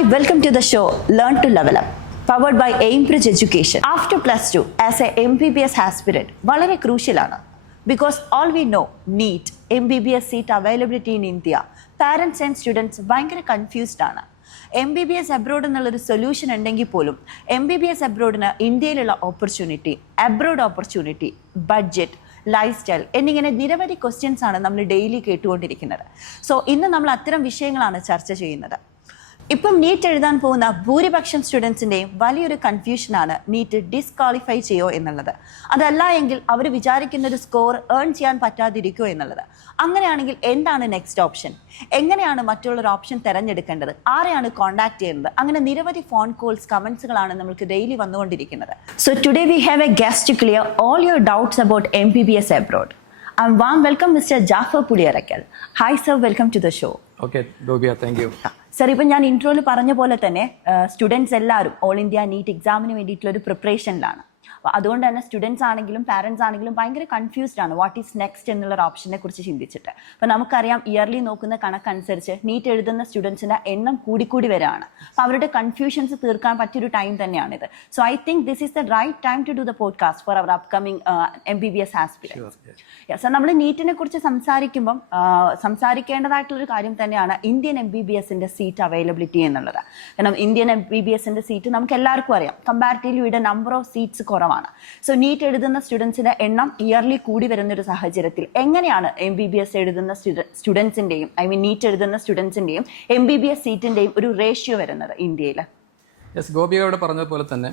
Hi, welcome to the show Learn to Level Up, powered by Aimbridge Education. After plus 2, as a MBBS aspirant, വളരെ ക്രൂഷ്യലാണ്. Because all we know, NEET, MBBS seat availability in India, parents and students ഭയങ്കര confused ആണ്. MBBS abroad എന്നുള്ളൊരു solution ഉണ്ടെങ്കിൽ പോലും MBBS അബ്രോഡിന് ഇന്ത്യയിലുള്ള opportunity, abroad opportunity, budget, life style എന്നിങ്ങനെ നിരവധി questions ആണ് നമ്മൾ ഡെയിലി കേട്ടുകൊണ്ടിരിക്കുന്നത്. സോ ഇന്ന് നമ്മൾ അത്തരം വിഷയങ്ങളാണ് ചർച്ച ചെയ്യുന്നത്. ഇപ്പം നീറ്റ് എഴുതാൻ പോകുന്ന ഭൂരിപക്ഷം സ്റ്റുഡൻസിൻ്റെയും വലിയൊരു കൺഫ്യൂഷനാണ് നീറ്റ് ഡിസ്ക്വാളിഫൈ ചെയ്യോ എന്നുള്ളത്. അതല്ല എങ്കിൽ അവർ വിചാരിക്കുന്ന ഒരു സ്കോർ ഏൺ ചെയ്യാൻ പറ്റാതിരിക്കുമോ എന്നുള്ളത്. അങ്ങനെയാണെങ്കിൽ എന്താണ് നെക്സ്റ്റ് ഓപ്ഷൻ, എങ്ങനെയാണ് മറ്റുള്ളൊരു ഓപ്ഷൻ തിരഞ്ഞെടുക്കേണ്ടത്, ആരെയാണ് കോൺടാക്ട് ചെയ്യുന്നത്, അങ്ങനെ നിരവധി ഫോൺ കോൾസ്, കമൻസുകളാണ് നമുക്ക് ഡെയിലി വന്നുകൊണ്ടിരിക്കുന്നത്. So today we have a guest to clear all your doubts about MBBS abroad. I'm warm welcome Mr. Jaffer Puliyarakkal. Hi sir, welcome to the show. Okay, Gobia, thank you. Sir, ഇപ്പം ഞാൻ ഇൻട്രോയിൽ പറഞ്ഞ പോലെ തന്നെ students എല്ലാവരും all India NEET എക്സാമിന് വേണ്ടിയിട്ടുള്ളൊരു പ്രിപ്പറേഷനിലാണ്. അപ്പോൾ അതുകൊണ്ട് തന്നെ സ്റ്റുഡൻസ് ആണെങ്കിലും പാരൻസ് ആണെങ്കിലും ഭയങ്കര കൺഫ്യൂസ്ഡ് ആണ് വാട്ട് ഈസ് നെക്സ്റ്റ് എന്നുള്ളൊരു ഓപ്ഷനെ കുറിച്ച് ചിന്തിച്ചിട്ട്. അപ്പോൾ നമുക്കറിയാം ഇയർലി നോക്കുന്ന കണക്കനുസരിച്ച് നീറ്റ് എഴുതുന്ന സ്റ്റുഡൻസിൻ്റെ എണ്ണം കൂടിക്കൂടി വരികയാണ്. അപ്പോൾ അവരുടെ കൺഫ്യൂഷൻസ് തീർക്കാൻ പറ്റിയൊരു ടൈം തന്നെയാണിത്. So I think this is the right time to do the podcast for our upcoming MBBS aspirants. Sir, നമ്മൾ നീറ്റിനെ കുറിച്ച് സംസാരിക്കുമ്പം സംസാരിക്കേണ്ടതായിട്ടുള്ളൊരു കാര്യം തന്നെയാണ് ഇന്ത്യൻ MBBSന്റെ സീറ്റ് അവൈലബിലിറ്റി എന്നുള്ളത്. കാരണം ഇന്ത്യൻ MBBSന്റെ സീറ്റ് നമുക്ക് എല്ലാവർക്കും അറിയാം, കമ്പാരിറ്റീവ്ലി ഇവിടെ നമ്പർ ഓഫ് സീറ്റ്സ് കുറവാണ്. സോ നീറ്റ് എഴുതുന്ന സ്റ്റുഡൻസിന്റെ എണ്ണം ഇയർലി കൂടി വരുന്നൊരു സാഹചര്യത്തിൽ എങ്ങനെയാണ് MBBS എഴുതുന്ന സ്റ്റുഡൻസിന്റെയും നീറ്റ് എഴുതുന്ന സ്റ്റുഡൻസിന്റെയും MBBS സീറ്റിന്റെയും ഒരു റേഷ്യോ വരുന്നത് ഇന്ത്യയിൽ? യെസ്, ഗോപികയോട് പറഞ്ഞതുപോലെ തന്നെ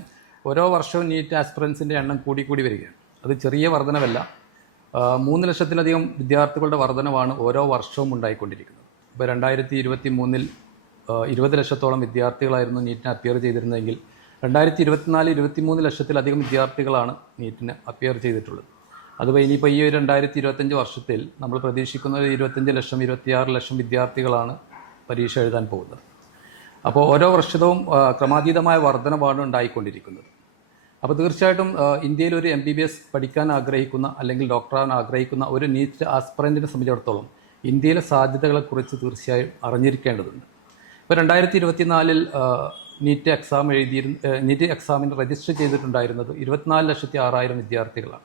ഓരോ വർഷവും നീറ്റ് ആസ്പിറൻസിന്റെ എണ്ണം കൂടി വരികയാണ്. അത് ചെറിയ വർധനവല്ല, 3 ലക്ഷത്തിലധികം വിദ്യാർത്ഥികളുടെ വർധനവാണ് ഓരോ വർഷവും ഉണ്ടായിക്കൊണ്ടിരിക്കുന്നത്. ഇപ്പോൾ 2023 20 ലക്ഷത്തോളം വിദ്യാർത്ഥികളായിരുന്നു നീറ്റിന് അപ്പിയർ ചെയ്തിരുന്നതെങ്കിൽ 2024-23 ലക്ഷത്തിലധികം വിദ്യാർത്ഥികളാണ് നീറ്റിന് അപ്പിയർ ചെയ്തിട്ടുള്ളത്. അതുപോലെ ഇനിയിപ്പോൾ ഈ ഒരു 2025 വർഷത്തിൽ നമ്മൾ പ്രതീക്ഷിക്കുന്നത് 25 ലക്ഷം 26 ലക്ഷം വിദ്യാർത്ഥികളാണ് പരീക്ഷ എഴുതാൻ പോകുന്നത്. അപ്പോൾ ഓരോ വർഷവും ക്രമാതീതമായ വർധനവാണ് ഉണ്ടായിക്കൊണ്ടിരിക്കുന്നത്. അപ്പോൾ തീർച്ചയായിട്ടും ഇന്ത്യയിൽ ഒരു MBBS പഠിക്കാൻ ആഗ്രഹിക്കുന്ന അല്ലെങ്കിൽ ഡോക്ടറാകാൻ ആഗ്രഹിക്കുന്ന ഒരു നീറ്റ് ആസ്പിറൻറ്റിനെ സംബന്ധിച്ചിടത്തോളം ഇന്ത്യയിലെ സാധ്യതകളെക്കുറിച്ച് തീർച്ചയായും അറിഞ്ഞിരിക്കേണ്ടതുണ്ട്. ഇപ്പോൾ 2024 നീറ്റ് എക്സാമിന് രജിസ്റ്റർ ചെയ്തിട്ടുണ്ടായിരുന്നത് 24,06,000 വിദ്യാർത്ഥികളാണ്.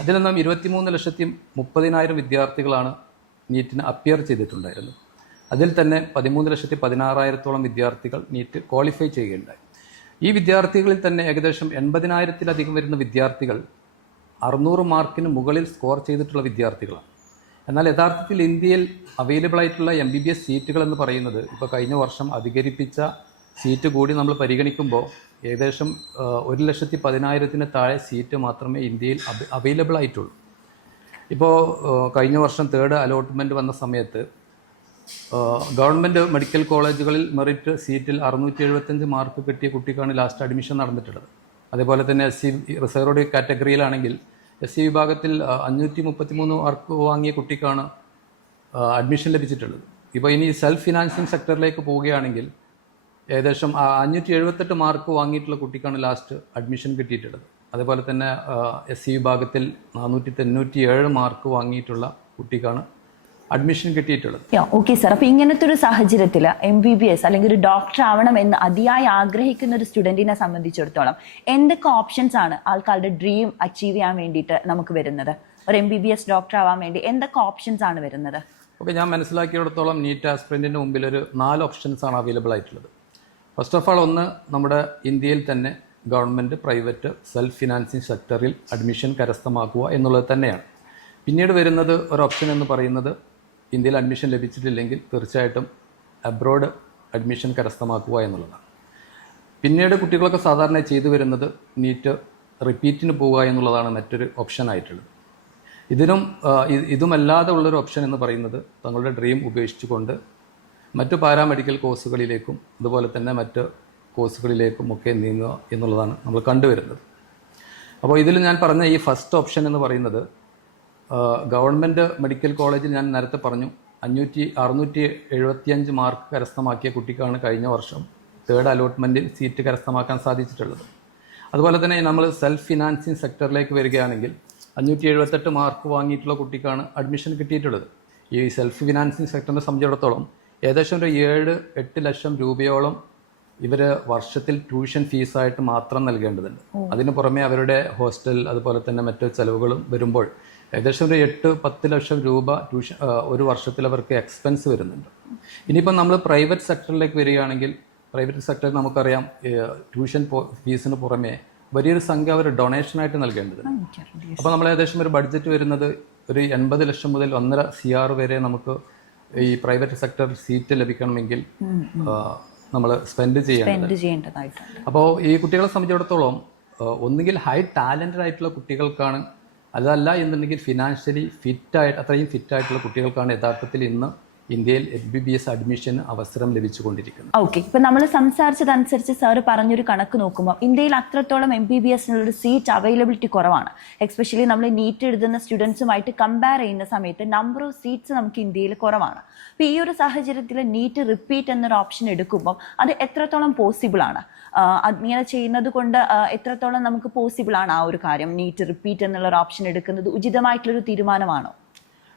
അതിൽ നിന്നും 23,30,000 വിദ്യാർത്ഥികളാണ് നീറ്റിന് അപ്പിയർ ചെയ്തിട്ടുണ്ടായിരുന്നത്. അതിൽ തന്നെ 13,16,000 വിദ്യാർത്ഥികൾ നീറ്റ് ക്വാളിഫൈ ചെയ്യുകയുണ്ടായി. ഈ വിദ്യാർത്ഥികളിൽ തന്നെ ഏകദേശം 80,000-ലധികം വരുന്ന വിദ്യാർത്ഥികൾ 600 മാർക്കിന് മുകളിൽ സ്കോർ ചെയ്തിട്ടുള്ള വിദ്യാർത്ഥികളാണ്. എന്നാൽ യഥാർത്ഥത്തിൽ ഇന്ത്യയിൽ അവൈലബിൾ ആയിട്ടുള്ള MBBS സീറ്റുകൾ എന്ന് പറയുന്നത് ഇപ്പോൾ കഴിഞ്ഞ വർഷം അധികരിപ്പിച്ച സീറ്റ് കൂടി നമ്മൾ പരിഗണിക്കുമ്പോൾ ഏകദേശം 1,10,000-ന് താഴെ സീറ്റ് മാത്രമേ ഇന്ത്യയിൽ അവൈലബിൾ ആയിട്ടുള്ളൂ. ഇപ്പോൾ കഴിഞ്ഞ വർഷം 3rd അലോട്ട്മെൻറ്റ് വന്ന സമയത്ത് ഗവൺമെൻറ് മെഡിക്കൽ കോളേജുകളിൽ മെറിറ്റ് സീറ്റിൽ 675 മാർക്ക് കിട്ടിയ കുട്ടിക്കാണ് ലാസ്റ്റ് അഡ്മിഷൻ നടന്നിട്ടുള്ളത്. അതേപോലെ തന്നെ SC റിസർവ്ഡ് കാറ്റഗറിയിലാണെങ്കിൽ SC വിഭാഗത്തിൽ 533 മാർക്ക് വാങ്ങിയ കുട്ടിക്കാണ് അഡ്മിഷൻ ലഭിച്ചിട്ടുള്ളത്. ഇപ്പോൾ ഇനി സെൽഫ് ഫിനാൻസിങ് സെക്ടറിലേക്ക് പോവുകയാണെങ്കിൽ ഏകദേശം 578 മാർക്ക് വാങ്ങിയിട്ടുള്ള കുട്ടിക്കാണ് ലാസ്റ്റ് അഡ്മിഷൻ കിട്ടിയിട്ടുള്ളത്. അതേപോലെ തന്നെ SC വിഭാഗത്തിൽ 497 മാർക്ക് വാങ്ങിയിട്ടുള്ള കുട്ടിക്കാണ് അഡ്മിഷൻ കിട്ടിയിട്ടുള്ളത്. ഓക്കെ സർ, അപ്പോൾ ഇങ്ങനത്തെ ഒരു സാഹചര്യത്തിൽ MBBS അല്ലെങ്കിൽ ഒരു ഡോക്ടർ ആവണം എന്ന് അതിയായി ആഗ്രഹിക്കുന്ന ഒരു സ്റ്റുഡൻറ്റിനെ സംബന്ധിച്ചിടത്തോളം എന്തൊക്കെ ഓപ്ഷൻസ് ആണ് ആൾക്കാരുടെ ഡ്രീം അച്ചീവ് ചെയ്യാൻ വേണ്ടിയിട്ട് നമുക്ക് വരുന്നത്? ഒരു MBBS ഡോക്ടർ ആവാൻ വേണ്ടി എന്തൊക്കെ ഓപ്ഷൻസ് ആണ് വരുന്നത്? ഓക്കെ, ഞാൻ മനസ്സിലാക്കിയിടത്തോളം നീറ്റ് ആസ്പിറൻറ്റിൻ്റെ മുമ്പിൽ ഒരു 4 ഓപ്ഷൻസ് ആണ് അവൈലബിൾ ആയിട്ടുള്ളത്. ഫസ്റ്റ് ഓഫ് ആൾ, ഒന്ന് നമ്മുടെ ഇന്ത്യയിൽ തന്നെ ഗവൺമെൻറ്, പ്രൈവറ്റ്, സെൽഫ് ഫിനാൻസിങ് സെക്ടറിൽ അഡ്മിഷൻ കരസ്ഥമാക്കുക എന്നുള്ളത് തന്നെയാണ്. പിന്നീട് വരുന്നത് ഒരു ഓപ്ഷൻ എന്ന് പറയുന്നത് ഇന്ത്യയിൽ അഡ്മിഷൻ ലഭിച്ചിട്ടില്ലെങ്കിൽ തീർച്ചയായിട്ടും അബ്രോഡ് അഡ്മിഷൻ കരസ്ഥമാക്കുക എന്നുള്ളതാണ്. പിന്നീട് കുട്ടികളൊക്കെ സാധാരണ ചെയ്തു വരുന്നത് നീറ്റ് റിപ്പീറ്റിന് പോവുക എന്നുള്ളതാണ് മറ്റൊരു ഓപ്ഷൻ ആയിട്ടുള്ളത്. ഇതുമല്ലാതെ ഉള്ളൊരു ഓപ്ഷൻ എന്ന് പറയുന്നത് തങ്ങളുടെ ഡ്രീം ഉപേക്ഷിച്ചുകൊണ്ട് മറ്റ് പാരാമെഡിക്കൽ കോഴ്സുകളിലേക്കും അതുപോലെ തന്നെ മറ്റ് കോഴ്സുകളിലേക്കും ഒക്കെ നീങ്ങുക എന്നുള്ളതാണ് നമ്മൾ കണ്ടുവരുന്നത്. അപ്പോൾ ഇതിൽ ഞാൻ പറഞ്ഞ ഈ ഫസ്റ്റ് ഓപ്ഷൻ എന്ന് പറയുന്നത് ഗവൺമെൻറ് മെഡിക്കൽ കോളേജിൽ ഞാൻ നേരത്തെ പറഞ്ഞു 675 മാർക്ക് കരസ്ഥമാക്കിയ കുട്ടിക്കാണ് കഴിഞ്ഞ വർഷം 3rd അലോട്ട്മെൻറ്റിൽ സീറ്റ് കരസ്ഥമാക്കാൻ സാധിച്ചിട്ടുള്ളത്. അതുപോലെ തന്നെ നമ്മൾ സെൽഫ് ഫിനാൻസിങ് സെക്ടറിലേക്ക് വരികയാണെങ്കിൽ 578 മാർക്ക് വാങ്ങിയിട്ടുള്ള കുട്ടിക്കാണ് അഡ്മിഷൻ കിട്ടിയിട്ടുള്ളത്. ഈ സെൽഫ് ഫിനാൻസിങ് സെക്ടറിനെ സംബന്ധിച്ചിടത്തോളം ഏകദേശം ഒരു 7-8 ലക്ഷം രൂപയോളം ഇവർ വർഷത്തിൽ ട്യൂഷൻ ഫീസായിട്ട് മാത്രം നൽകേണ്ടതുണ്ട്. അതിന് പുറമെ അവരുടെ ഹോസ്റ്റൽ അതുപോലെ തന്നെ മറ്റു ചെലവുകളും വരുമ്പോൾ ഏകദേശം ഒരു 8-10 ലക്ഷം രൂപ ട്യൂഷൻ ഒരു വർഷത്തിൽ അവർക്ക് എക്സ്പെൻസ് വരുന്നുണ്ട്. ഇനിയിപ്പം നമ്മൾ പ്രൈവറ്റ് സെക്ടറിലേക്ക് വരികയാണെങ്കിൽ പ്രൈവറ്റ് സെക്ടറിൽ നമുക്കറിയാം ട്യൂഷൻ ഫീസിന് പുറമെ വലിയൊരു സംഖ്യ അവർ ഡൊണേഷനായിട്ട് നൽകേണ്ടതുണ്ട്. അപ്പോൾ നമ്മൾ ഏകദേശം ഒരു ബഡ്ജറ്റ് വരുന്നത് ഒരു 80 ലക്ഷം മുതൽ 1.5 CR വരെ നമുക്ക് ഈ പ്രൈവറ്റ് സെക്ടർ സീറ്റ് ലഭിക്കണമെങ്കിൽ നമ്മൾ സ്പെൻഡ് ചെയ്യേണ്ടതായിട്ടുണ്ട്. അപ്പോൾ ഈ കുട്ടികളെ സംബന്ധിച്ചിടത്തോളം ഒന്നുകിൽ ഹൈ ടാലൻറ്റഡ് ആയിട്ടുള്ള കുട്ടികൾക്കാണ്, അതല്ല എന്നുണ്ടെങ്കിൽ ഫിനാൻഷ്യലി അത്രയും ഫിറ്റായിട്ടുള്ള കുട്ടികൾക്കാണ് യഥാർത്ഥത്തിൽ ഇന്ന് ഇന്ത്യയിൽ MBBS അഡ്മിഷന് അവസരം ലഭിച്ചുകൊണ്ടിരിക്കുന്നത്. ഓക്കെ, ഇപ്പം നമ്മൾ സംസാരിച്ചതനുസരിച്ച് സാറ് പറഞ്ഞൊരു കണക്ക് നോക്കുമ്പോൾ ഇന്ത്യയിൽ അത്രത്തോളം MBBSനുള്ള സീറ്റ് അവൈലബിലിറ്റി കുറവാണ്. എക്സ്പെഷ്യലി നമ്മൾ നീറ്റ് എഴുതുന്ന സ്റ്റുഡൻസുമായിട്ട് കമ്പയർ ചെയ്യുന്ന സമയത്ത് നമ്പർ ഓഫ് സീറ്റ്സ് നമുക്ക് ഇന്ത്യയിൽ കുറവാണ്. അപ്പോൾ ഈ ഒരു സാഹചര്യത്തിൽ നീറ്റ് റിപ്പീറ്റ് എന്നൊരു ഓപ്ഷൻ എടുക്കുമ്പോൾ അത് എത്രത്തോളം പോസിബിൾ ആണ്? ഇങ്ങനെ ചെയ്യുന്നത് കൊണ്ട് എത്രത്തോളം നമുക്ക് പോസിബിൾ ആണ് ആ ഒരു കാര്യം? നീറ്റ് റിപ്പീറ്റ് എന്നുള്ള ഒരു ഓപ്ഷൻ എടുക്കുന്നത് ഉചിതമായിട്ടുള്ളൊരു തീരുമാനമാണോ?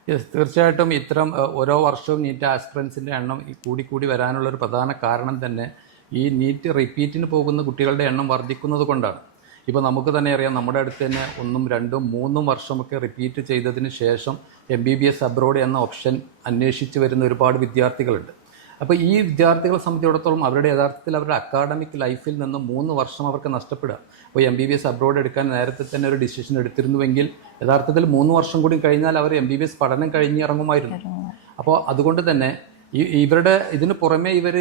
യെസ്, തീർച്ചയായിട്ടും ഇത്തരം ഓരോ വർഷവും നീറ്റ് ആസ്പിറൻസിൻ്റെ എണ്ണം കൂടി വരാനുള്ള ഒരു പ്രധാന കാരണം തന്നെ ഈ നീറ്റ് റിപ്പീറ്റിന് പോകുന്ന കുട്ടികളുടെ എണ്ണം വർദ്ധിക്കുന്നത് കൊണ്ടാണ്. ഇപ്പോൾ നമുക്ക് തന്നെ അറിയാം, നമ്മുടെ അടുത്ത് തന്നെ 1, 2, 3 വർഷമൊക്കെ റിപ്പീറ്റ് ചെയ്തതിന് ശേഷം MBBS അബ്രോഡ് എന്ന ഓപ്ഷൻ അന്വേഷിച്ച് വരുന്ന ഒരുപാട് വിദ്യാർത്ഥികളുണ്ട്. അപ്പോൾ ഈ വിദ്യാർത്ഥികളെ സംബന്ധിച്ചിടത്തോളം അവരുടെ യഥാർത്ഥത്തിൽ അവരുടെ അക്കാഡമിക് ലൈഫിൽ നിന്ന് 3 വർഷം അവർക്ക് നഷ്ടപ്പെടുക. അപ്പോൾ MBBS അബ്രോഡ് എടുക്കാൻ നേരത്തെ തന്നെ ഒരു ഡിസിഷൻ എടുത്തിരുന്നുവെങ്കിൽ യഥാർത്ഥത്തിൽ 3 വർഷം കൂടി കഴിഞ്ഞാൽ അവർ MBBS പഠനം കഴിഞ്ഞ് ഇറങ്ങുമായിരുന്നു. അപ്പോൾ അതുകൊണ്ട് തന്നെ ഇവരുടെ ഇതിന് പുറമെ ഇവർ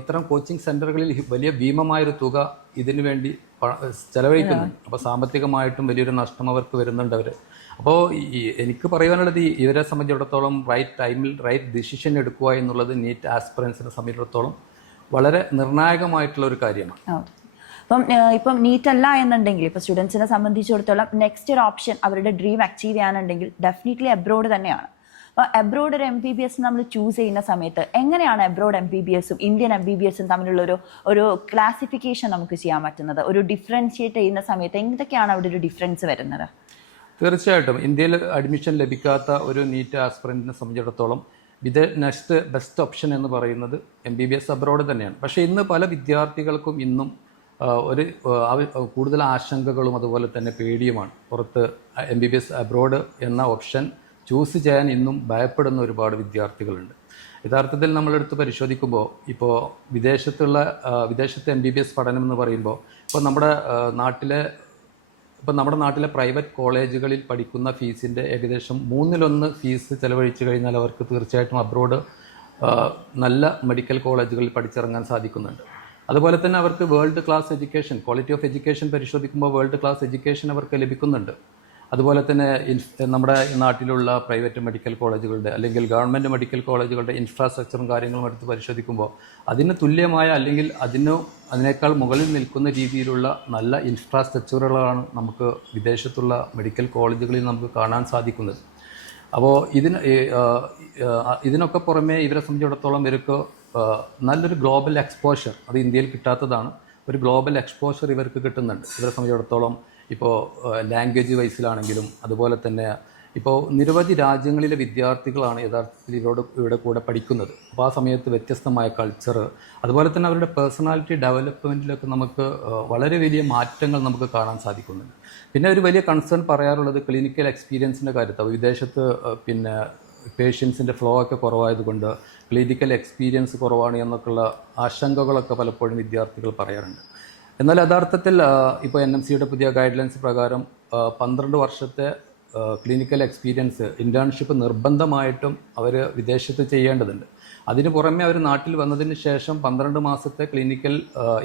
ഇത്തരം കോച്ചിങ് സെൻ്ററുകളിൽ വലിയ ഭീമമായൊരു തുക ഇതിനു വേണ്ടി ചെലവഴിക്കുന്നുണ്ട്. അപ്പോൾ സാമ്പത്തികമായിട്ടും വലിയൊരു നഷ്ടം അവർക്ക് വരുന്നുണ്ട് അവർ. അപ്പോൾ എനിക്ക് പറയാനുള്ളത് ഇവരെ സംബന്ധിച്ചിടത്തോളം റൈറ്റ് ടൈമിൽ റൈറ്റ് ഡിസിഷൻ എടുക്കുക എന്നുള്ളത് നീറ്റ് ആസ്പിറൻസിനെ സംബന്ധിച്ചിടത്തോളം വളരെ നിർണായകമായിട്ടുള്ള ഒരു കാര്യമാണ്. ഇപ്പം നീറ്റ് അല്ല എന്നുണ്ടെങ്കിൽ ഇപ്പോൾ സ്റ്റുഡൻസിനെ സംബന്ധിച്ചിടത്തോളം നെക്സ്റ്റ് ഒരു ഓപ്ഷൻ അവരുടെ ഡ്രീം അച്ചീവ് ചെയ്യാനുണ്ടെങ്കിൽ ഡെഫിനറ്റ്ലി അബ്രോഡ് തന്നെയാണ്. അപ്പോൾ അബ്രോഡ് ഒരു MBBS നമ്മൾ ചൂസ് ചെയ്യുന്ന സമയത്ത് എങ്ങനെയാണ് അബ്രോഡ് MBBSും ഇന്ത്യൻ MBBSും തമ്മിലുള്ള ഒരു ക്ലാസിഫിക്കേഷൻ നമുക്ക് ചെയ്യാൻ പറ്റുന്നത്? ഒരു ഡിഫറൻഷിയേറ്റ് ചെയ്യുന്ന സമയത്ത് എന്തൊക്കെയാണ് അവിടെ ഒരു ഡിഫറൻസ് വരുന്നത്? തീർച്ചയായിട്ടും ഇന്ത്യയിൽ അഡ്മിഷൻ ലഭിക്കാത്ത ഒരു നീറ്റ് ആസ്പിറൻറ്റിനെ സംബന്ധിച്ചിടത്തോളം നെക്സ്റ്റ് ബെസ്റ്റ് ഓപ്ഷൻ എന്ന് പറയുന്നത് MBBS അബ്രോഡ് തന്നെയാണ്. പക്ഷേ ഇന്ന് പല വിദ്യാർത്ഥികൾക്കും ഇന്നും കൂടുതൽ ആശങ്കകളും അതുപോലെ തന്നെ പേടിയുമാണ്. പുറത്ത് MBBS അബ്രോഡ് എന്ന ഓപ്ഷൻ ചൂസ് ചെയ്യാൻ ഇന്നും ഭയപ്പെടുന്ന ഒരുപാട് വിദ്യാർത്ഥികളുണ്ട്. യഥാർത്ഥത്തിൽ നമ്മളെടുത്ത് പരിശോധിക്കുമ്പോൾ ഇപ്പോൾ വിദേശത്തെ MBBS പഠനം എന്ന് പറയുമ്പോൾ ഇപ്പോൾ നമ്മുടെ നാട്ടിലെ പ്രൈവറ്റ് കോളേജുകളിൽ പഠിക്കുന്ന ഫീസിൻ്റെ ഏകദേശം 1/3 ഫീസ് ചെലവഴിച്ച് കഴിഞ്ഞാൽ അവർക്ക് തീർച്ചയായിട്ടും അബ്രോഡ് നല്ല മെഡിക്കൽ കോളേജുകളിൽ പഠിച്ചിറങ്ങാൻ സാധിക്കുന്നുണ്ട്. അതുപോലെ തന്നെ അവർക്ക് world class education, quality of education പരിശോധിക്കുമ്പോൾ വേൾഡ് ക്ലാസ് എഡ്യൂക്കേഷൻ അവർക്ക് ലഭിക്കുന്നുണ്ട്. അതുപോലെ തന്നെ നമ്മുടെ നാട്ടിലുള്ള പ്രൈവറ്റ് മെഡിക്കൽ കോളേജുകളുടെ അല്ലെങ്കിൽ ഗവൺമെൻറ് മെഡിക്കൽ കോളേജുകളുടെ ഇൻഫ്രാസ്ട്രക്ചറും കാര്യങ്ങളും എടുത്ത് പരിശോധിക്കുമ്പോൾ അതിന് തുല്യമായ അല്ലെങ്കിൽ അതിനേക്കാൾ മുകളിൽ നിൽക്കുന്ന രീതിയിലുള്ള നല്ല ഇൻഫ്രാസ്ട്രക്ചറുകളാണ് നമുക്ക് വിദേശത്തുള്ള മെഡിക്കൽ കോളേജുകളിൽ നമുക്ക് കാണാൻ സാധിക്കുന്നത്. അപ്പോൾ ഇതിനൊക്കെ പുറമെ ഇവരെ സംബന്ധിച്ചിടത്തോളം ഇവർക്ക് നല്ലൊരു ഗ്ലോബൽ എക്സ്പോഷർ, അത് ഇന്ത്യയിൽ കിട്ടാത്തതാണ്, ഒരു ഗ്ലോബൽ എക്സ്പോഷർ ഇവർക്ക് കിട്ടുന്നുണ്ട്. ഇവരെ സംബന്ധിച്ചിടത്തോളം ഇപ്പോൾ ലാംഗ്വേജ് വൈസിലാണെങ്കിലും അതുപോലെ തന്നെ ഇപ്പോൾ നിരവധി രാജ്യങ്ങളിലെ വിദ്യാർത്ഥികളാണ് യഥാർത്ഥത്തിൽ ഇവിടെ കൂടെ പഠിക്കുന്നത്. അപ്പോൾ ആ സമയത്ത് വ്യത്യസ്തമായ കൾച്ചർ, അതുപോലെ തന്നെ അവരുടെ പേഴ്സണാലിറ്റി ഡെവലപ്മെൻറ്റിലൊക്കെ നമുക്ക് വളരെ വലിയ മാറ്റങ്ങൾ നമുക്ക് കാണാൻ സാധിക്കുന്നുണ്ട്. പിന്നെ ഒരു വലിയ കൺസേൺ പറയാറുള്ളത് ക്ലിനിക്കൽ എക്സ്പീരിയൻസിൻ്റെ കാര്യത്തിൽ. വിദേശത്ത് പിന്നെ പേഷ്യൻസിൻ്റെ ഫ്ലോ ഒക്കെ കുറവായതുകൊണ്ട് ക്ലിനിക്കൽ എക്സ്പീരിയൻസ് കുറവാണ് എന്നൊക്കെയുള്ള ആശങ്കകളൊക്കെ പലപ്പോഴും വിദ്യാർത്ഥികൾ പറയാറുണ്ട്. എന്നാൽ യഥാർത്ഥത്തിൽ ഇപ്പോൾ NMCയുടെ പുതിയ ഗൈഡ് ലൈൻസ് പ്രകാരം 12 വർഷത്തെ ക്ലിനിക്കൽ എക്സ്പീരിയൻസ് ഇൻറ്റേൺഷിപ്പ് നിർബന്ധമായിട്ടും അവർ വിദേശത്ത് ചെയ്യേണ്ടതുണ്ട്. അതിന് പുറമെ അവർ നാട്ടിൽ വന്നതിന് ശേഷം 12 മാസത്തെ ക്ലിനിക്കൽ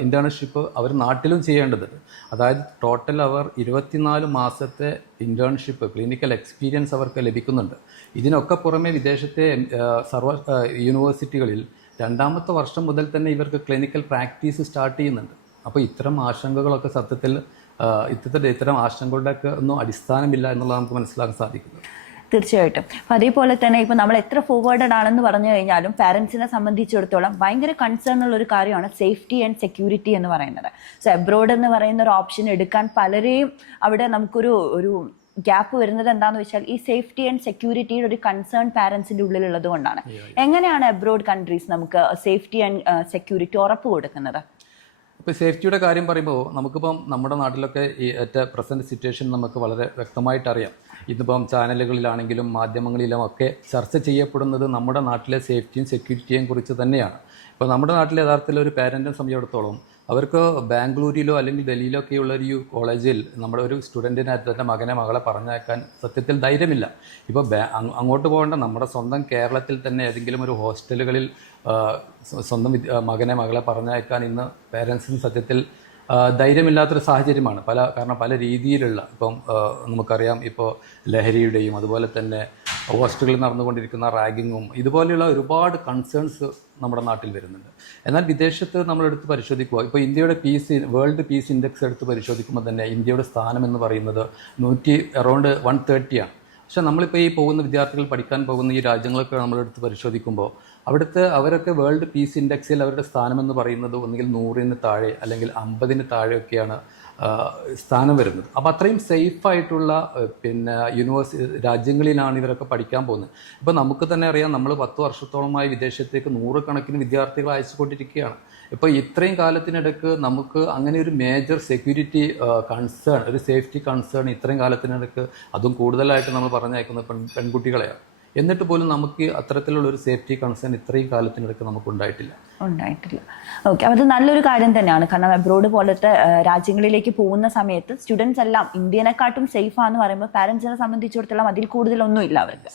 ഇൻറ്റേൺഷിപ്പ് അവർ നാട്ടിലും ചെയ്യേണ്ടതുണ്ട്. അതായത് ടോട്ടൽ അവർ 24 മാസത്തെ ഇൻറ്റേൺഷിപ്പ് ക്ലിനിക്കൽ എക്സ്പീരിയൻസ് അവർക്ക് ലഭിക്കുന്നുണ്ട്. ഇതിനൊക്കെ പുറമെ വിദേശത്തെ യൂണിവേഴ്സിറ്റികളിൽ 2ാമത്തെ വർഷം മുതൽ തന്നെ ഇവർക്ക് ക്ലിനിക്കൽ പ്രാക്ടീസ് സ്റ്റാർട്ട് ചെയ്യുന്നുണ്ട്. അപ്പോൾ ഇത്തരം ആശങ്കകളൊക്കെ സത്യത്തിൽ ഇത്തരം ആശങ്കകളുടെയൊക്കെ ഒന്നും അടിസ്ഥാനമില്ല എന്നുള്ളത് നമുക്ക് മനസ്സിലാക്കാൻ സാധിക്കുന്നത്. തീർച്ചയായിട്ടും. അപ്പം അതേപോലെ തന്നെ ഇപ്പോൾ നമ്മൾ എത്ര ഫോർവേഡഡ് ആണെന്ന് പറഞ്ഞു കഴിഞ്ഞാലും പാരൻസിനെ സംബന്ധിച്ചിടത്തോളം ഭയങ്കര കൺസേൺ ഉള്ള ഒരു കാര്യമാണ് സേഫ്റ്റി ആൻഡ് സെക്യൂരിറ്റി എന്ന് പറയുന്നത്. സോ അബ്രോഡ് എന്ന് പറയുന്ന ഒരു ഓപ്ഷൻ എടുക്കാൻ പലരെയും അവിടെ നമുക്കൊരു ഗ്യാപ്പ് വരുന്നത് എന്താണെന്ന് വെച്ചാൽ ഈ സേഫ്റ്റി ആൻഡ് സെക്യൂരിറ്റിയുടെ ഒരു കൺസേൺ പാരൻസിൻ്റെ ഉള്ളിലുള്ളത് കൊണ്ടാണ്. എങ്ങനെയാണ് അബ്രോഡ് കൺട്രീസ് നമുക്ക് സേഫ്റ്റി ആൻഡ് സെക്യൂരിറ്റി ഉറപ്പ് കൊടുക്കുന്നത്? ഇപ്പോൾ സേഫ്റ്റിയുടെ കാര്യം പറയുമ്പോൾ നമുക്കിപ്പം നമ്മുടെ നാട്ടിലൊക്കെ ഈ പ്രസൻറ്റ് സിറ്റുവേഷൻ നമുക്ക് വളരെ വ്യക്തമായിട്ട് അറിയാം. ഇന്നിപ്പം ചാനലുകളിലാണെങ്കിലും മാധ്യമങ്ങളിലും ഒക്കെ ചർച്ച ചെയ്യപ്പെടുന്നത് നമ്മുടെ നാട്ടിലെ സേഫ്റ്റിയും സെക്യൂരിറ്റിയെയും കുറിച്ച് തന്നെയാണ്. ഇപ്പോൾ നമ്മുടെ നാട്ടിലെ യഥാർത്ഥത്തിൽ ഒരു പാരൻറ്റിനെ സംബന്ധിച്ചിടത്തോളം അവർക്ക് ബാംഗ്ലൂരിലോ അല്ലെങ്കിൽ ഡൽഹിയിലോ ഒക്കെയുള്ള ഒരു കോളേജിൽ നമ്മുടെ ഒരു സ്റ്റുഡൻറ്റിനെ തൻ്റെ മകളെ പറഞ്ഞയക്കാൻ സത്യത്തിൽ ധൈര്യമില്ല. ഇപ്പോൾ അങ്ങോട്ട് പോകേണ്ട നമ്മുടെ സ്വന്തം കേരളത്തിൽ തന്നെ ഏതെങ്കിലും ഒരു ഹോസ്റ്റലുകളിൽ സ്വന്തം മകളെ പറഞ്ഞയക്കാൻ ഇന്ന് പേരൻസിന് സത്യത്തിൽ ധൈര്യമില്ലാത്തൊരു സാഹചര്യമാണ്. കാരണം പല രീതിയിലുള്ള ഇപ്പം നമുക്കറിയാം, ഇപ്പോൾ ലഹരിയുടെയും അതുപോലെ തന്നെ ഹോസ്റ്റലുകളിൽ നടന്നുകൊണ്ടിരിക്കുന്ന റാഗിങ്ങും ഇതുപോലെയുള്ള ഒരുപാട് കൺസേൺസ് നമ്മുടെ നാട്ടിൽ വരുന്നുണ്ട്. എന്നാൽ വിദേശത്ത് നമ്മളെടുത്ത് പരിശോധിക്കുക, ഇപ്പോൾ ഇന്ത്യയുടെ വേൾഡ് പീസ് ഇൻഡെക്സ് എടുത്ത് പരിശോധിക്കുമ്പോൾ തന്നെ ഇന്ത്യയുടെ സ്ഥാനം എന്ന് പറയുന്നത് അറൗണ്ട് 130 ആണ്. പക്ഷേ നമ്മളിപ്പോൾ ഈ പോകുന്ന വിദ്യാർത്ഥികൾ പഠിക്കാൻ പോകുന്ന ഈ രാജ്യങ്ങളൊക്കെ നമ്മളെടുത്ത് പരിശോധിക്കുമ്പോൾ അവരൊക്കെ വേൾഡ് പീസ് ഇൻഡെക്സിൽ അവരുടെ സ്ഥാനമെന്ന് പറയുന്നത് ഒന്നുകിൽ 100-ന് താഴെ അല്ലെങ്കിൽ 50-ന് താഴെയൊക്കെയാണ് സ്ഥാനം വരുന്നത്. അപ്പോൾ അത്രയും സേഫായിട്ടുള്ള രാജ്യങ്ങളിലാണ് ഇവരൊക്കെ പഠിക്കാൻ പോകുന്നത്. ഇപ്പോൾ നമുക്ക് തന്നെ അറിയാം, നമ്മൾ 10 വർഷത്തോളമായി വിദേശത്തേക്ക് 100 കണക്കിന് വിദ്യാർത്ഥികൾ അയച്ചുകൊണ്ടിരിക്കുകയാണ്. ഇപ്പോൾ ഇത്രയും കാലത്തിനിടയ്ക്ക് നമുക്ക് അങ്ങനെ ഒരു മേജർ സെക്യൂരിറ്റി കൺസേൺ, ഒരു സേഫ്റ്റി കൺസേൺ ഇത്രയും കാലത്തിനിടയ്ക്ക് അതും കൂടുതലായിട്ട് നമ്മൾ പറഞ്ഞയക്കുന്നത് പെൺകുട്ടികളെയാണ്. എന്നിട്ട് പോലും നമുക്ക് അത്തരത്തിലുള്ള ഒരു സേഫ്റ്റി കൺസേൺ ഇത്രയും കാലത്തിനിടയ്ക്ക് നമുക്ക് ഉണ്ടായിട്ടില്ല. ഓക്കെ, അത് നല്ലൊരു കാര്യം തന്നെയാണ്. കാരണം അബ്രോഡ് പോലത്തെ രാജ്യങ്ങളിലേക്ക് പോകുന്ന സമയത്ത് സ്റ്റുഡൻസ് എല്ലാം ഇന്ത്യനെക്കാട്ടും സേഫാന്ന് പറയുമ്പോൾ പാരൻസിനെ സംബന്ധിച്ചിടത്തോളം അതിൽ കൂടുതലൊന്നുമില്ല അവർക്ക്.